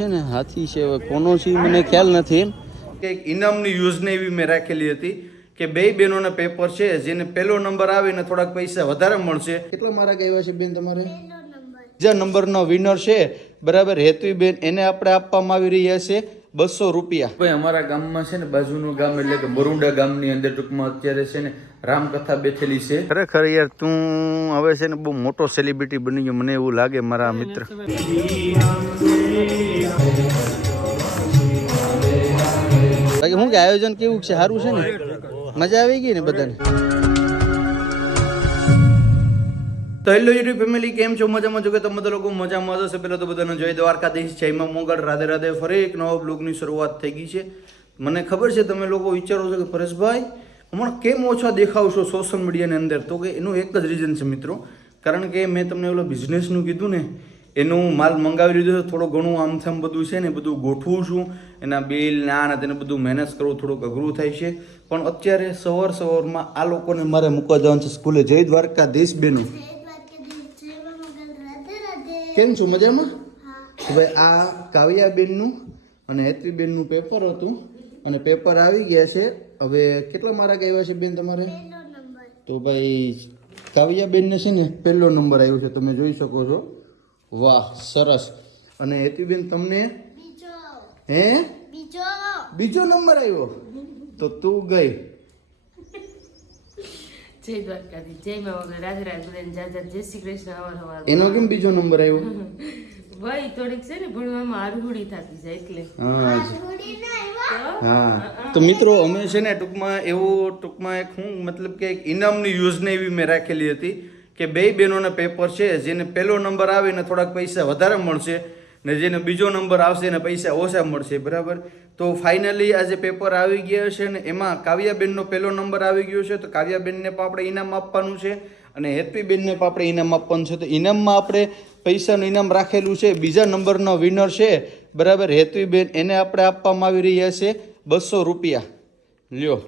છે ને હાથી છે, હવે કોનો છે મને ખ્યાલ નથી. કે એક ઇનામની યોજના એવી મેં રાખેલી હતી કે બે બહેનોના પેપર છે, જેને પહેલો નંબર આવે ને થોડાક પૈસા વધારે મળશે. કેટલા માર્ક આવ્યા છે બેન તમારે? બીજા નંબરનો વિનર છે બરાબર હેતવીબેન, એને આપણે આપવામાં આવી રહ્યા છે 200 રૂપિયા. ભાઈ અમારા ગામમાં છે ને બાજુનું ગામ એટલે કે બરુંડા ગામની અંદર ટૂંકમાં અત્યારે છે ને રામકથા બેઠેલી છે. ખરેખર યાર તું હવે છે ને બહુ મોટો સેલિબ્રિટી બની ગયો મને એવું લાગે મારા મિત્ર. બાકી શું કે આયોજન કેવું છે? સારું છે ને? મજા આવી ગઈ ને બધાને? તો હેલો યુટ્યુબ ફેમિલી, કેમ છો? મજામાં છો કે તમે બધા લોકો મજામાં હશો? પહેલાં તો બધાને જય દ્વારકાધીશ, જય માં મોગલ, રાધે રાધે. ફરી એક નવા બ્લોગની શરૂઆત થઈ ગઈ છે. મને ખબર છે તમે લોકો વિચારો છો કે પરેશભાઈ હમણાં કેમ ઓછા દેખાવશો સોશિયલ મીડિયાની અંદર, તો કે એનું એક જ રીઝન છે મિત્રો. કારણ કે મેં તમને ઓલો બિઝનેસનું કીધું ને, એનું માલ મંગાવી લીધું છે. થોડું ઘણું આમથામ બધું છે ને બધું ગોઠવું છું, એના બિલ ના ને તેને બધું મેનેજ કરવું થોડુંક અઘરું થાય છે. પણ અત્યારે સવારમાં આ લોકોને મારે મૂકવા જવાનું છે સ્કૂલે. જય દ્વારકાધીશ બેનું, કેમ છો? મજામાં? હવે આ કાવ્યાબેનનું અને હેતવીબેનનું પેપર હતું અને પેપર આવી ગયા છે. હવે કેટલા માર્ક આવ્યા છે બેન તમારે? તો ભાઈ કાવ્યાબેનને છે ને પહેલો નંબર આવ્યો છે, તમે જોઈ શકો છો. વાહ, સરસ. અને હેતવીબેન તમને બીજો નંબર આવ્યો, તો તું ગઈ. જય દ્વારકાધીશ, જય માં વગર, રાધે રાધે, જય શ્રી કૃષ્ણ. હવાર એનો કેમ બીજો નંબર આવ્યો? ભાઈ થોડીક છે ને ભણવામાં આરહુડી થતી જાય એટલે. હા તો મિત્રો અમે છે ને ટૂંકમાં એક મતલબ કે એક ઇનામની યોજના એવી મેં રાખેલી હતી કે બે બહેનોના પેપર છે, જેને પહેલો નંબર આવે ને થોડાક પૈસા વધારે મળશે ને જેને બીજો નંબર આવશે એને પૈસા ઓછા મળશે બરાબર. તો ફાઇનલી આજે પેપર આવી ગયા છે ને એમાં કાવ્યાબેનનો પહેલો નંબર આવી ગયો છે. તો કાવ્યાબેનને પણ આપણે ઇનામ આપવાનું છે અને હેતવીબેનને પણ આપણે ઇનામ આપવાનું છે. તો ઇનામમાં આપણે પૈસાનું ઇનામ રાખેલું છે. બીજા નંબરનો વિનર છે બરાબર હેતવીબેન, એને આપણે આપવામાં આવી રહ્યા છે 200 રૂપિયા. લ્યો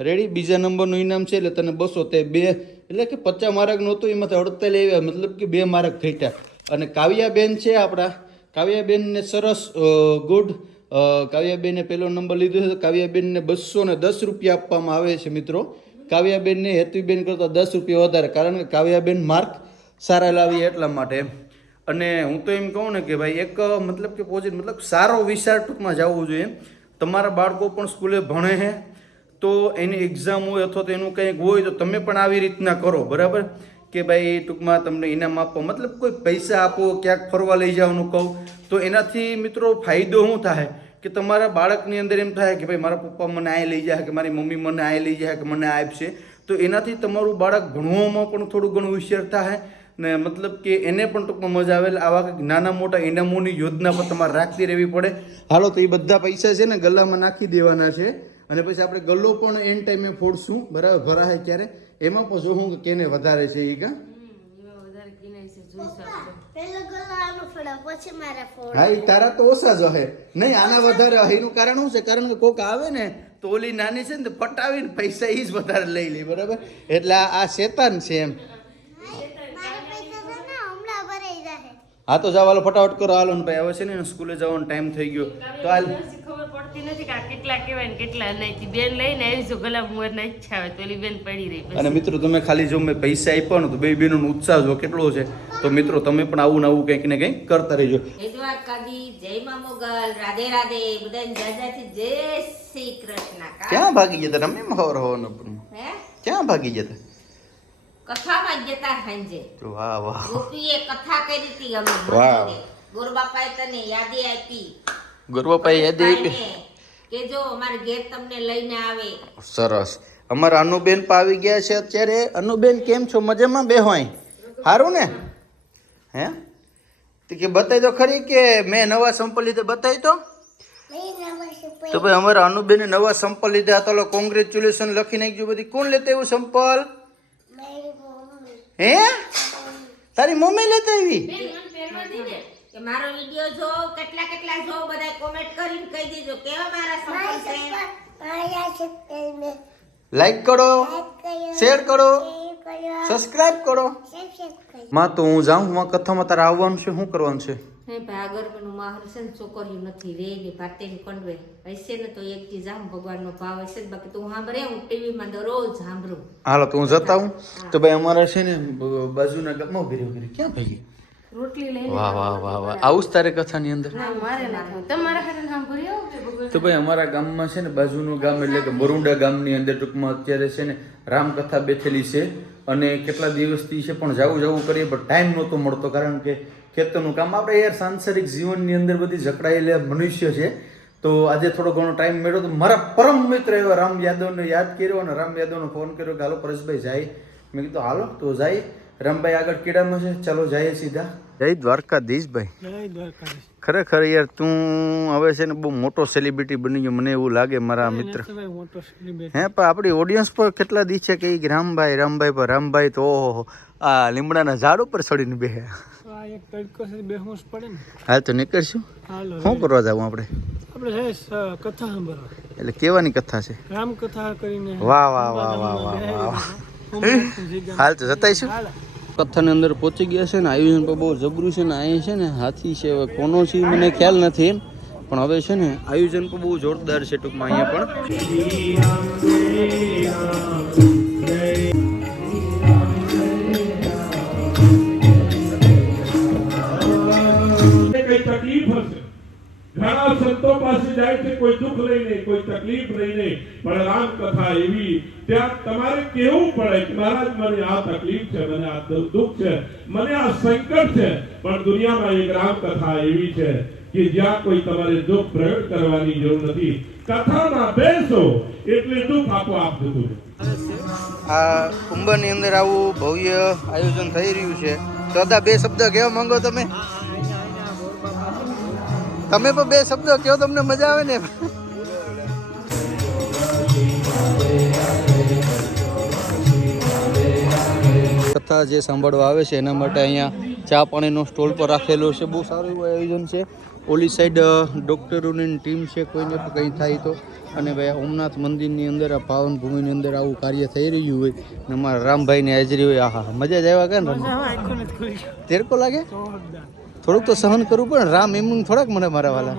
રેડી, બીજા નંબરનું ઇનામ છે એટલે તને 200, તે બે એટલે કે 50 માર્ક નહોતું એમાંથી 48 આવ્યા, મતલબ કે 2 માર્ક ઘટ્યા. અને કાવ્યાબેન છે આપણા, કાવ્યાબેનને સરસ ગુડ. કાવ્યાબેને પહેલો નંબર લીધો છે. તો કાવ્યાબેનને 210 રૂપિયા આપવામાં આવે છે મિત્રો. કાવ્યાબેનને હેતવીબેન કરતાં 10 રૂપિયા વધારે, કારણ કે કાવ્યાબેન માર્ક સારા લાવી એટલા માટે. અને હું તો એમ કહું ને કે ભાઈ એક મતલબ કે મતલબ સારો વિચાર ટૂંકમાં જવું જોઈએ. તમારા બાળકો પણ સ્કૂલે ભણે છે તો એની એક્ઝામ હોય અથવા તો એનું કંઈક હોય તો તમે પણ આવી રીતના કરો બરાબર. કે ભાઈ ટૂંકમાં તમને ઇનામ આપો, મતલબ કોઈ પૈસા આપો, ક્યાંક ફરવા લઈ જવાનું કહું, તો એનાથી મિત્રો ફાયદો શું થાય કે તમારા બાળકની અંદર એમ થાય કે ભાઈ મારા પપ્પા મને આ લઈ જાય, કે મારી મમ્મી મને આ લઈ જાય, કે મને આ આપશે. તો એનાથી તમારું બાળક ભણવામાં પણ થોડું ઘણું હોશિયાર થાય ને મતલબ કે એને પણ ટૂંકમાં મજા આવે. આવા કંઈક નાના મોટા ઇનામોની યોજના પણ તમારે રાખતી રહેવી પડે. હાલો તો એ બધા પૈસા છે ને ગલ્લામાં નાખી દેવાના છે અને પછી આપણે ગલ્લો પણ એન ટાઈમે ફોડશું બરાબર, ભરાય ત્યારે એમાં પણ જોઉં કે કેને વધારે છે એ કા. હા એ તારા તો ઓછા જ હે નહીં, આના વધારે હે. એનું કારણ શું છે? કારણ કે કોક આવે ને તો ઓલી નાની છે ને તો પટાવીને પૈસા એ જ વધારે લઈ લે બરાબર. એટલે આ શેતાન છે એમ. હા તો જાવ હાલો ફટાફટ કરો. હાલો ને ભાઈ હવે છે ને સ્કૂલે જવાનો ટાઈમ થઈ ગયો તો હાલ. ખબર પડતી નથી કે આ કેટલા કહેવાય ને કેટલા નહીં. બેન લઈને આવીશું ગલા મુહૂર્તના ઈચ્છા હોય તો ઓલી બેન પડી રહી. અને મિત્રો તમે ખાલી જો મેં પૈસા આપ્યા ને તો બે બહેનોનો ઉત્સાહ જો કેટલો છે. તો મિત્રો તમે પણ આવું ને આવું કંઈક ને કંઈક કરતા રહેજો. જય દ્વારકાધીશ, જય માં મોગલ, રાધે રાધે, બધાને જાજાથી જય શ્રી કૃષ્ણ. ક્યાં ભાગી જતા તમે? ખબર હોવાનો પણ હે ક્યાં ભાગી જતા? કથામાં જતા સાંજે. વાહ વાહ, ગોપીએ કથા કરી હતી અમે. વાહ. ગોરબાપાએ તને યાદી આપી. ગુરુબાપાએ યાદ આપી કે જો અમારે ઘેર તમને લઈને આવે. સરસ. અમારા અનુબેન પણ આવી ગયા છે અત્યારે. અનુબેન કેમ છો? મજામાં? બે હોય સારું ને? હે તો કે બતાવી તો ખરી કે મેં નવા સંપલ લીધે બતાવી તો ભાઈ અમારા અનુબેને નવા સંપલ લીધા હતા. કોંગ્રેચ્યુલેશન લખી નાખજો બધી. કોણ લેતા એવું સંપલ? હે તારી મમ્મી લેતા આવી? કે મારો વિડિયો જો કેટલા જો બધા કોમેન્ટ કરીને કહી દેજો કેવા મારા સંપલ છે. લાઈક કરો, શેર કરો, સબસ્ક્રાઇબ કરો. માં તો હું જાઉં, માં કથામાં તારે આવવાનું છે. શું કરવાનું છે? હે ભાઈ આ ગરમીનો માહોલ છે ને છોકરીઓ નથી રે ને ભાતેની કંડવે હશે ને તો એક દી જામ ભગવાનનો ભાવ હશે ને બાકી તું સાંભળે હું ટીવીમાં દરરોજ સાંભળું. હાલો તો હું જતા હું તો ભાઈ અમારા છે ને બાજુના ગામમાં ઉભી ક્યાં ભાઈ રોટલી લઈને વાહ વાહ વાહ વાહ આવું જ તારે કથાની અંદર ના મારે ના ખાવું. તમારા હાથે સાંભળ્યો કે ભગવાન? તો ભાઈ અમારા ગામમાં છે ને બાજુનું ગામ એટલે કે બરુંડા ગામની અંદર ટૂંકમાં અત્યારે છે ને રામકથા બેઠેલી છે અને કેટલા દિવસથી છે પણ જવું કરીએ પણ ટાઈમ નહોતો મળતો કારણ કે ખેતરનું કામ આપણે યાર સાંસારિક જીવનની અંદર બધી જકડાયેલા મનુષ્ય છે તો આજે થોડો ઘણો ટાઈમ મળ્યો તો મારા પરમ મિત્ર એવા રામ યાદવને યાદ કર્યો અને રામ યાદવનો ફોન કર્યો કે હાલો પરેશભાઈ જાય. મેં કીધું હાલો તો જાય. રામભાઈ આગળ કેડામાં છે, ચાલો જઈએ સીધા. જય દ્વારકાધીશ ભાઈ. ખરેખર યાર તું હવે છે ને બહુ મોટો સેલિબ્રિટી બની ગયો મને એવું લાગે મારા મિત્ર. હે પણ આપણી ઓડિયન્સ પર કેટલા દી છે કે રામભાઈ તો ઓહો આ લીમડાના ઝાડ ઉપર ચડીને બેહે. હાલ તો નીકળશું. શું કરવા જવું આપણે? કથા સાંભળવા એટલે કેવાની કથા છે? રામકથા કરીને. વાહ વાહ વાહ વાહ વાહ વાહ. હાલ તો જતાઈશું. કથાની અંદર પહોંચી ગયા છે ને આયોજન પણ બહુ જબરું છે ને અહીં છે ને હાથી છે હવે કોનો છે મને ખ્યાલ નથી એમ પણ હવે છે ને આયોજન પણ બહુ જોરદાર છે ટૂંકમાં અહીંયા કઈ તકલીફ હશે ઘણા સંતો પાસે જાય છે કોઈ દુઃખ લઈને કોઈ તકલીફ લઈને પણ રામ કથા એવી ત્યાં તમારે કેવું પડે કે મહારાજ મને આ તકલીફ છે મને આ દુઃખ છે મને આ સંકટ છે પણ દુનિયામાં એક રામ કથા એવી છે કે જ્યાં કોઈ તમારે દુઃખ પ્રગટ કરવાની જરૂર નથી કથામાં બેસો એટલે દુઃખ આપોઆપ જતું રહે. આ કુંભની અંદર આવું ભવ્ય આયોજન થઈ રહ્યું છે. દાદા બે શબ્દ કહેવા માંગો તમે? તમે પણ બે શબ્દો કહો તમને મજા આવે ને. કથા જે સાંભળવા આવે છે એના માટે અહીંયા ચા પાણીનો સ્ટોલ પર રાખેલો છે. બહુ સારું એવું આયોજન છે. ઓલી સાઈડ ડૉક્ટરોની ટીમ છે કોઈને પણ કંઈ થાય તો. અને ભાઈ ઓમનાથ મંદિરની અંદર આ પાવન ભૂમિની અંદર આવું કાર્ય થઈ રહ્યું હોય ને અમારા રામભાઈની હાજરી હોય આહા મજા જ આવ્યા કે ને? તેરકો લાગે? થોડુંક તો સહન કરવું પડે ને. રામ એમનું થોડાક મને મારા વાલા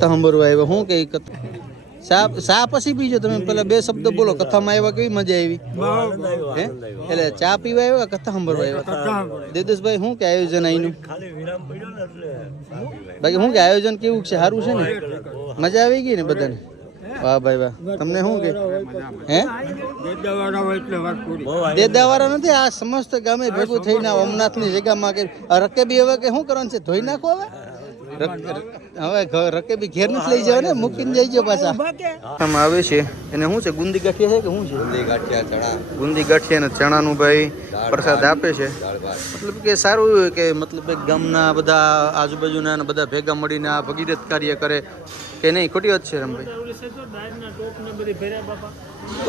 સાંભળવા આવ્યા શું કે ચા પછી પીજો તમે પેલા બે શબ્દ બોલો. કથામાં આવ્યા કેવી મજા આવી? હે એટલે ચા પીવા આવ્યા કથા સાંભળવા આવ્યા? દેદેશભાઈ શું કે આયોજન અહીંનું? બાકી શું કે આયોજન કેવું છે? સારું છે ને? મજા આવી ગઈ ને બધાને? વાહ ભાઈ વાહ. તમને શું કે હે દેદાવાળા નથી આ સમસ્ત ગામે ભેગું થઈને અમનાથની જગ્યામાં કે રકેબી હવે કે શું કરવાનું છે? ધોઈ નાખો હવે રકેબી ઘેર નથી લઈ જાવ ને મૂકીને જઈ જાવ પાછા. આમાં આવે છે એને શું છે? ગુંદી ગાંઠિયા છે કે શું છે? ગુંદી ગાંઠિયા અને ચણાનું ભાઈ પ્રસાદ આપે છે. મતલબ કે સારું એવું કે મતલબ ગામના બધા આજુબાજુના બધા ભેગા મળીને આ ભગીરથ કાર્ય કરે કે નહીં? ખોટી વાત છે રમભાઈ?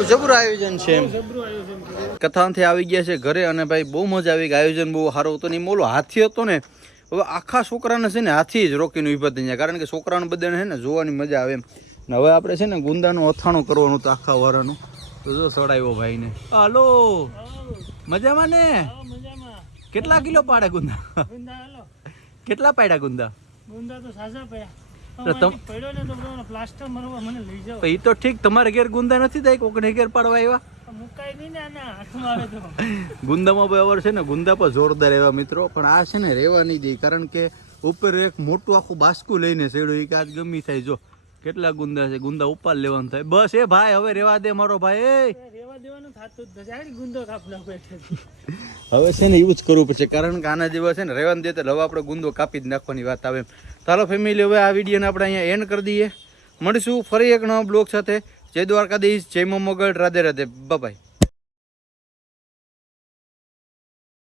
જબરું આયોજન છે એમ. કથાથી આવી ગયા છે ઘરે અને ભાઈ બહુ મજા આવી ગઈ. આયોજન બહુ સારું હતું ને. મોલો હાથી હતો ને હવે આખા છોકરાને છે ને હાથી જ રોકીને ઊભા થઈ જાય કારણ કે છોકરાને બધાને છે ને જોવાની મજા આવે એમ. ને હવે આપણે છે ને ગુંદાનું અથાણું કરવાનું હતું આખા વારાનું. તો જો સડાવ્યો ભાઈને. હાલો મજામાં ને? કેટલા કિલો પાડે ગુંદા? કેટલા પાડ્યા ગુંદા? એ તો ઠીક તમારે ઘેર ગુંદા નથી થાય કોકને ઘેર પાડવા આવ્યા? ગુંદામાં બરાબર છે ને ગુંદા પર જોરદાર એવા મિત્રો પણ આ છે ને રેવા નહીં દે કારણ કે ઉપર એક મોટું આખું બાસ્કું લઈને સેડું એ કે આજ ગમી થાય. જો કેટલા ગુંદા છે ગુંદા ઉપાડ લેવાનું થાય. બસ એ ભાઈ હવે રેવા દે મારો ભાઈ. હવે છે ને એવું જ કરવું પડશે કારણ કે આના જેવા છે ને રેવા દે તો હવે આપણે ગુંદો કાપી જ નાખવાની વાત આવે. ચાલો ફેમિલી હવે આ વિડીયોને આપણે અહીંયા એન્ડ કરી દઈએ. મળીશું ફરી એક નવા બ્લોગ સાથે. જય દ્વારકાધીશ, જય મોગલ, રાધે રાધે, બાય.